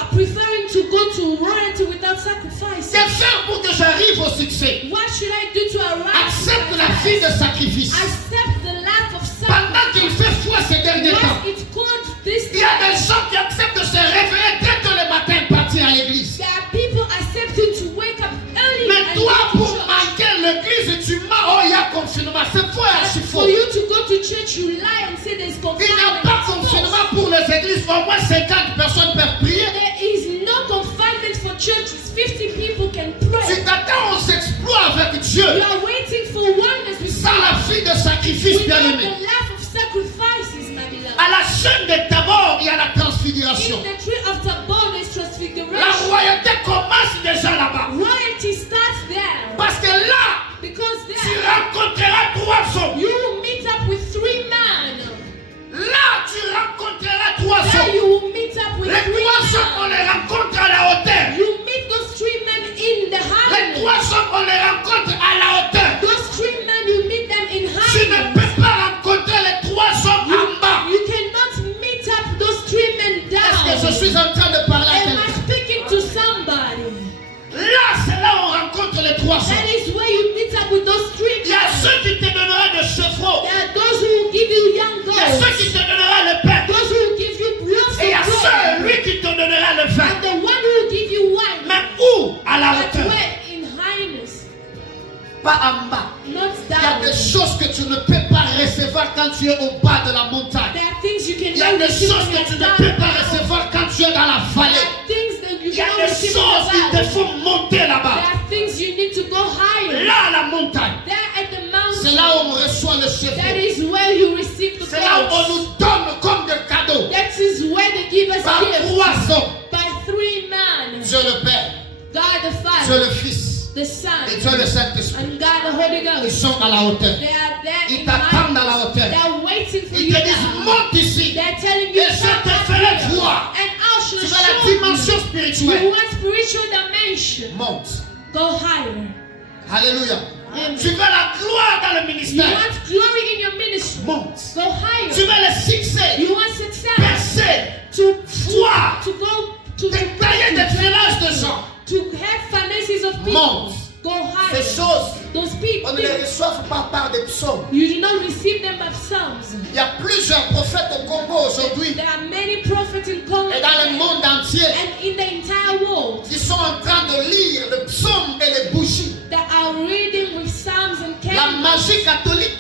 are preferring to go to royalty without sacrifice. Que faire pour que j'arrive au succès? What should I do to arrive? Accepte to la success? vie de sacrifice. Accept the life of Pendant qu'il sacrifice. fait froid ces derniers temps, What it's called this il y a des time. gens qui acceptent de se réveiller très tôt le matin et partir à l'église. There are people accepting to wake up early Mais and toi, go pour to church. manquer l'église, tu m'as, oh, il y a confinement. C'est faux et archi faux. For you to go to church, you lie and say there's Il n'y a confinement. pas de confinement pour les églises. Au moins 50 personnes peuvent prier. There is no confinement for churches. 50 people can pray. Tu t'attends aux exploits avec Dieu You are waiting for oneness with sans la vie de sacrifice, without the bien-aimé. life of sacrifices, my beloved. À la chaîne de Tabor, il y a la transfiguration. In the tree of Tabor, there's La transfiguration. royauté commence déjà là-bas. Royalty starts there. Parce que là, Because tu there, rencontreras 3 hommes. you will meet up with 3 men. Là, tu rencontreras hommes, on les rencontre à la hauteur. You meet those three men in the Les highway. 3 hommes, on les rencontre à la hauteur. Those three men, you meet them in Tu ne highway. peux pas rencontrer les 3 hommes en bas. You cannot meet up those three men Est-ce que je down. suis en train de parler à Am I quelqu'un? speaking to somebody? Là, c'est là où on rencontre les 3 That hommes. is where you meet up with those three Il y a men. ceux qui te donneront des chevreaux. There are those who will give you young Il y a ceux girls. qui te donneront le pain. Those who will give you lots Et il y a of bread. celui qui te donnera le vin. And the one who will give you wine. Mais où? À la But hauteur. where? In highness. Pas en bas. Not Il y a down. des choses que tu ne peux pas recevoir quand tu es au bas de la montagne. There are things you Il y a cannot des receive choses when que tu you're ne peux down. pas recevoir quand tu es dans la There vallée. are things that you Il y a cannot des receive choses in qui the te valley. font monter There là-bas. are things you need to go higher. Là, à la montagne. There at the C'est mountain. là où on reçoit le That cheveu. is where you receive the C'est là où on clothes. nous donne comme des cadeaux. That is where they give us Par gifts. 3 hommes. By three men. Dieu le Père, God the Dieu Father, le Fils the et Son, Dieu le Saint-Esprit. and God the Holy Ils Ghost. sont à la hauteur. They are there Ils in t'attendent à highness. la hauteur. They are waiting for Ils you te disent, now. monte ici. They're telling you, Et je "Come te up ferai here, voir. and I shall Tu veux la show dimension you." You spirituelle. want spiritual dimension? Monte. Go higher. Alléluia. Amen. Tu veux la gloire dans le You ministère. want glory in your ministry? Monte. Go Tu higher. veux le succès. You want success? Percer. To Voir. to go to Détailler des finances de gens. to have finances of people. Monte. Go higher. Ces choses, Those people. on ne les reçoit pas par des psaumes. You do not receive them by psalms. Il y a plusieurs prophètes au Congo aujourd'hui There are many prophets in Congo et dans le monde entier and in the entire world qui sont en train de lire les psaumes et les bougies. that are reading with psalms and La magie catholique,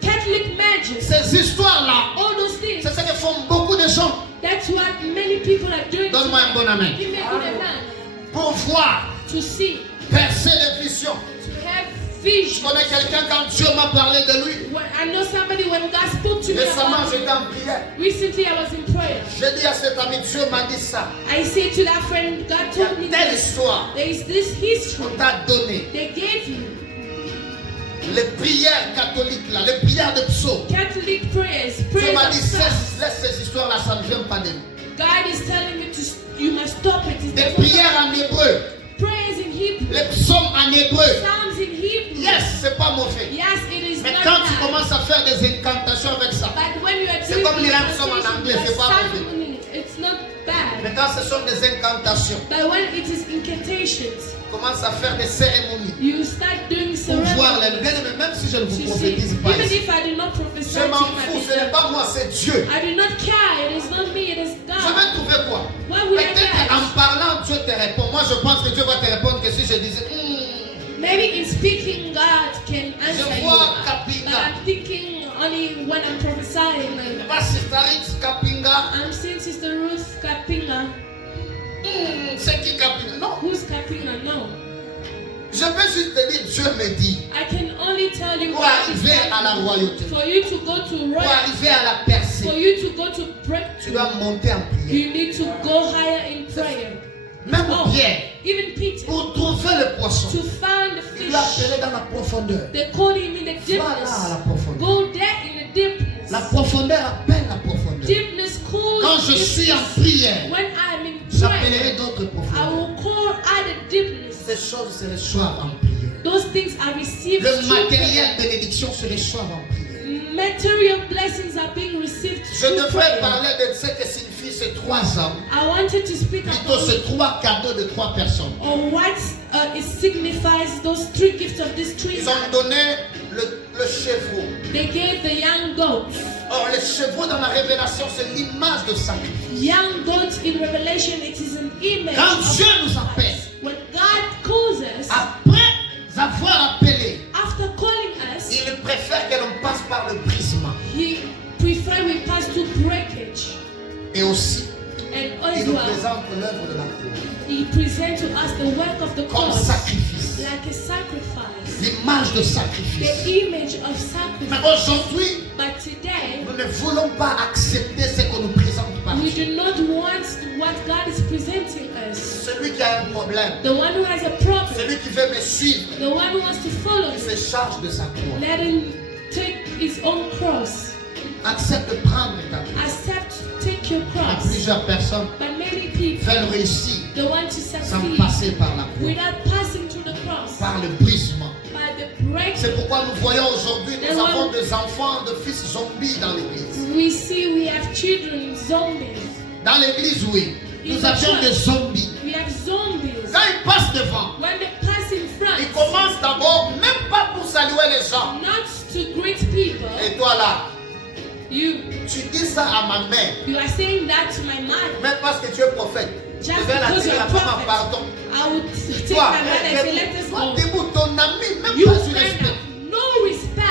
Catholic magic. ces histoires-là, All those things. c'est ce que font beaucoup de gens. That's what many people are doing. Donne-moi un bon amen. Give me a good amen. Pour voir, To see, percer les visions. to have Je vision. connais quelqu'un quand Dieu m'a parlé de lui. When I know somebody when God spoke to me Récemment, about j'étais en prière. recently I was in prayer. J'ai dit à cet ami, Dieu m'a dit ça. I said to that friend, God Il y a told me telle this. histoire There is this history qu'on t'a donné. they gave you. Les prières catholiques, là, les prières de psaumes. Catholic prayers, Dieu prayers m'a of dit, psalms. laisse ces histoires-là, ça ne vient pas de nous. God is telling me to, you must stop it. It's Des not prières en hébreu, prayers in Hebrew, les psaumes en hébreu. psalms in Hebrew. Yes, c'est pas mauvais. Yes, it is Mais not quand tu bad. commences à faire des incantations avec ça, But when you are c'est doing comme lire un psaume en incantations, anglais, c'est pas mauvais. it's not bad. Mais quand ce sont des incantations, But when it is incantations, commence à faire des cérémonies you start doing pour voir ceremony. les bien-aimés, même si je ne vous You see, prophétise pas even ici. if I do not prophesy Je to m'en you, fous, ce n'est pas moi, c'est Dieu. I do not care. It is not me. It is Je God. vais trouver quoi? What would I Peut-être get? en parlant, Dieu te répond. Moi, je pense que Dieu va te répondre que si je disais, Maybe in speaking, God can answer Je you. vois But Kapinga. I'm thinking only when I'm prophesying. Like, va Sistarit Kapinga. I'm seeing Sister Ruth Kapinga. C'est qui Kapinga? Non. Who's Kapinga? No. Je peux juste te dire, Dieu me dit, I can only tell you pour what is arriver à la royauté, for you to go to pour royalty, arriver à la for percée, you to go to tu breakthrough, dois monter en prière. you need to go higher in prayer. Même Oh, Pierre, even Peter, pour trouver le poisson, to find the il doit fish, appeler dans la profondeur. they called him in the Va là à la deepness. profondeur. Go there in the deepness. La profondeur appelle la profondeur. Deepness calls Quand je suis en deepness. prière, When I'm in j'appellerai prayer, d'autres I profondeurs. will call other deepness. Ces choses se reçoivent en prière. Those things are received Le through matériel bénédiction se reçoit en prière. prayer. Material blessings are being received Je through devrais prayer. parler de ce que signifient ces 3 hommes, I wanted to speak plutôt about ces 3 cadeaux de 3 personnes. or what it signifies those three gifts of these three. Ils ont donné le chevreau. They gave the young goats. Or, le chevreau dans la révélation, c'est l'image de sacrifice. Young goats in Revelation, it is an image. Quand of Dieu nous appelle, when God calls us, après avoir appelé, after calling us, il préfère que l'on passe par le prisme. He prefer we pass to breakage. Et aussi, And il as nous well, présente l'œuvre de la croix He presents to us the work of the comme cross sacrifice. like a sacrifice, L'image de sacrifice. the image of Mais sacrifice. aujourd'hui, But today, nous ne voulons pas accepter ce qu'on nous présente par we Dieu. do not want what God is presenting us. Celui qui a un problème, The one who has a problem, celui qui veut me suivre, the one who wants to follow il me, se charge de sa croix. let him take his own cross. Accepte de prendre ta croix. Accept, take your À cross. plusieurs personnes, But many many people, veulent réussir they want to sans succeed passer par la croix, without passing through the cross, par le brisement. by the break. C'est pourquoi nous voyons aujourd'hui, nous avons des enfants, des fils zombies dans l'église. We have children zombies. Dans l'église, oui. Nous avions des zombies. We have zombies. Quand ils passent devant, When they pass in front, ils commencent d'abord, même pas pour saluer les gens. not to greet people, Et toi là, you tu dis ça à ma mère, are saying that to my mother. même parce que tu es prophète. Just Je vais la because dire you're à a maman, prophet, pardon. I would take Toi, my mother and say, let us toi, go. debout, ton ami, même You pas du friend respect. have no respect.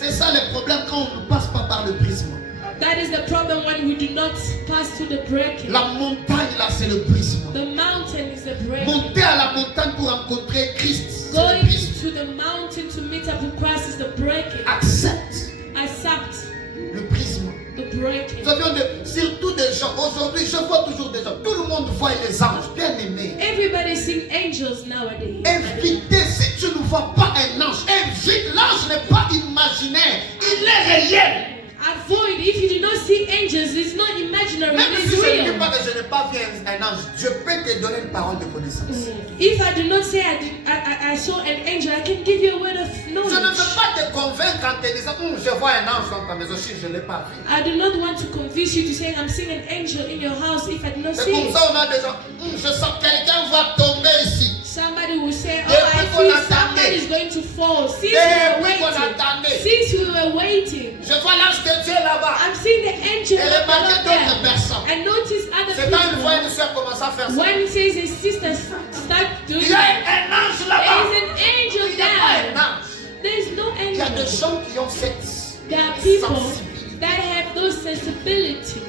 C'est ça le problème quand on ne passe pas par le brisement. That is the problem when we do not pass through the breaking. La montagne là, c'est le brisement. The mountain is the breaking. Monter à la montagne pour rencontrer Christ, c'est le Going brisement. to the mountain to meet up with Christ is the breaking. Accepte Accept le brisement. the breaking. Nous avions surtout des gens, aujourd'hui je vois toujours des gens, tout le monde voit les anges, bien aimés. Everybody sing angels nowadays. Évitez, si tu ne vois pas un ange, évite, l'ange n'est pas imaginaire, il est réel. Avoid. If you do not see angels, it's not imaginary, Même it's si je ne dis real. pas que je n'ai pas vu un ange, je peux te donner une parole de connaissance. If I do not say I saw an angel, I can give you a word of Je ne knowledge. veux pas te convaincre en te disant, je vois un ange dans ta maison, si je ne l'ai pas vu. I do not want to convince you to say I'm seeing an angel in your house if I do not C'est see comme it. ça on a des gens, je sens quelqu'un va tomber ici. Somebody will say, oh, Depuis I qu'on feel attendait. somebody is going to fall. Since Depuis qu'on attendait. we were waiting, Je vois l'ange de Dieu là-bas. I'm seeing the angel Et of the remarquez Lord d'autres there. personnes. I notice other C'est quand une fois people. une soeur commence à faire ça. When it says his sisters start doing Il y a it, un ange there là-bas. is an angel Il n'y a pas un there. ange. There is no Il y a des angel. gens qui ont cette There are people sensibilité. that have those sensibility.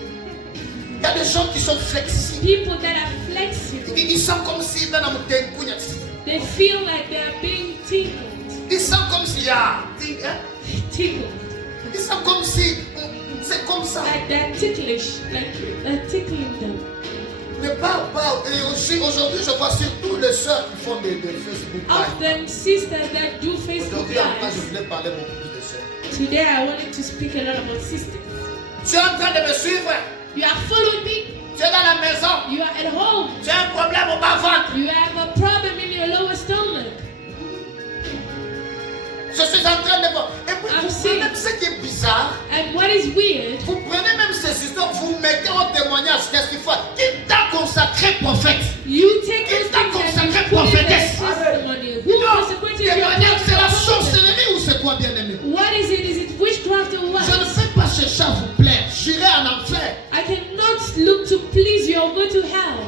Il y a des gens qui sont flexibles. People that are flexible. Ils sentent comme si dans la montagne, They feel like they are being tickled. ils sentent comme s'il y a. Tickled. Ils sentent comme si c'est comme ça. Like they're ticklish. Like they're tickling them. Ne parle pas. Et aussi aujourd'hui, je vois surtout les sœurs qui font des Facebook Of Live. them sisters that do Facebook Aujourd'hui, en fait, je lives. voulais parler beaucoup plus de sœurs. Today I wanted to speak a lot about sisters. Tu es en train de me suivre. You are following me. Tu es dans la maison. You are at home. Tu as un problème au bas-ventre. You have a problem in your lower stomach. Je suis en train de voir. Et puis, I'm vous seeing. prenez ce qui est bizarre. And what is weird, Vous prenez même ces histoires, vous mettez au témoignage. Qu'est-ce qu'il faut? Qui t'a consacré prophète? you take those Qui t'a things and consacré you put it in prophétesse? testimony. Who Non, consecrated your témoignage, c'est la prophet? sorcellerie ou c'est quoi, bien-aimé? What is it? Is it witchcraft or what? Je ne peux pas chercher à vous plaire. J'irai en enfer. I cannot look to please you or go to hell.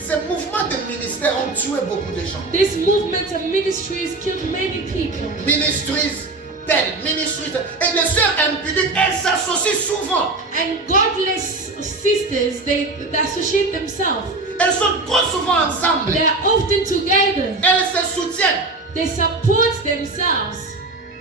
Ces mouvements de ministère ont tué beaucoup de gens. This movement of ministries killed many people. Ministries telles, ministries telles. Et les sœurs impudiques, elles s'associent souvent. And godless sisters, they associate themselves. Elles sont trop souvent ensemble. They are often together. Elles se soutiennent. They support themselves.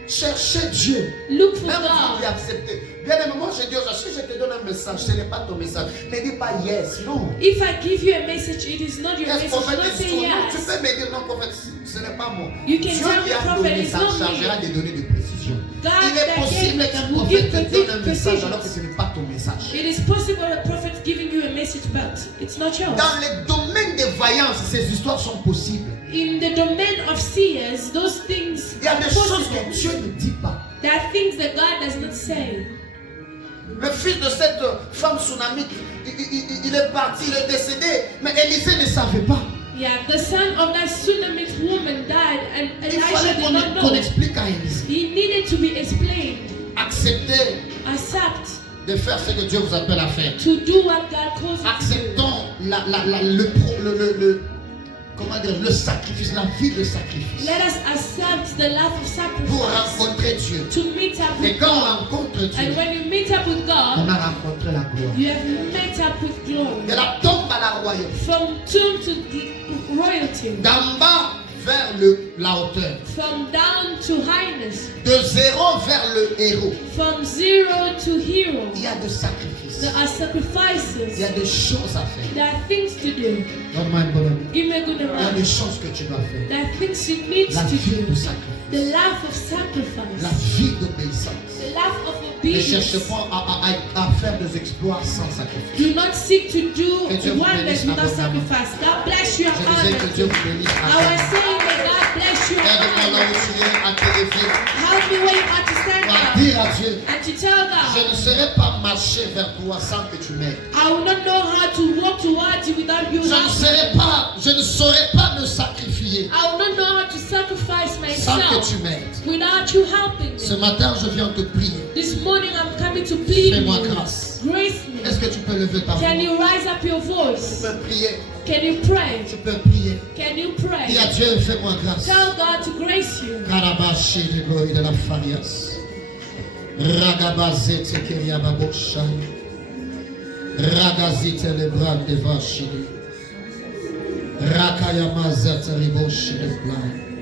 Cherchez Dieu. Look for Même vous qui God. acceptez. Bien aimé, moi je dis aux gens, si je te donne un message, ce n'est pas ton message. Ne dis pas yes, non. If I give you a message, it is not your Yes, message. prophète, Don't say tu yes. peux me dire non, prophète, ce n'est pas moi. You Dieu can qui tell me, a prophet, donné it's ça not me. chargera de donner des précisions. God Il est that possible gave qu'un will prophète give te donne un message precisions. alors que ce n'est pas ton message. It is possible a prophet giving you a message, but it's not yours. Dans les domaines de vaillance, ces histoires sont possibles. In the domain of seers, those things Il y a are des choses que possible. Dieu ne dit pas. There are things that God does not say. Le fils de cette femme tsunamite, il est parti, il est décédé, mais Élisée ne savait pas. Yeah, the son of that Sunamite woman died, and Il Elisha fallait did not qu'on know. explique à Élisée. He needed to be explained. Acceptez Accept de faire ce que Dieu vous appelle à faire. to do what God calls you to do. Acceptons comment dire, le sacrifice, la vie de sacrifice Let us accept the life of pour sacrifice rencontrer Dieu. to meet up Et with quand on God. rencontre Dieu, And when you meet up with on God, a rencontré la gloire. you have met up with glory. De la tombe à la royauté. From tomb to royalty. D'en bas vers la hauteur. From down to highness. De zéro vers le héros. From zero to hero. Il y a des sacrifices. There are sacrifices. Il y a des choses à faire. There are things to do. Donne-moi un bon ami. Give me a good Il y a des amount. choses que tu dois faire. There are things you need La to vie do. de sacrifice. The life of la sacrifice. vie d'obéissance. The life of Ne cherche obedience. pas à faire des exploits sans sacrifice. Do not seek to do Que Dieu vous wonders bénisse without abondamment. sacrifice. God bless you Je disais que Dieu abundantly. vous bénisse. I was saying that God bless you Aide-moi là où abundantly. tu es à te lever. Help me where you are to stand À up dire à Dieu, and to tell je God, ne serai pas marcher vers toi sans que tu m'aides. I will not know how to walk towards you without you helping me. Je ne saurais pas me sacrifier I will not know how to sacrifice sans que myself tu m'aides. without you helping Ce me. matin, je viens te prier. This morning I'm coming to plead Fais-moi with you. grâce. Grace me. Est-ce que tu peux lever ta voix? Can you rise up your Tu voice? peux prier. Can you pray? Tu peux prier. Can you Dis pray? à Dieu, fais-moi grâce. Tell God to grace you. Karabashi de gloire de la farias. Ragabazete keriababosha. Ragazite le bras de vache. Rakayamazete riboshi de blanc.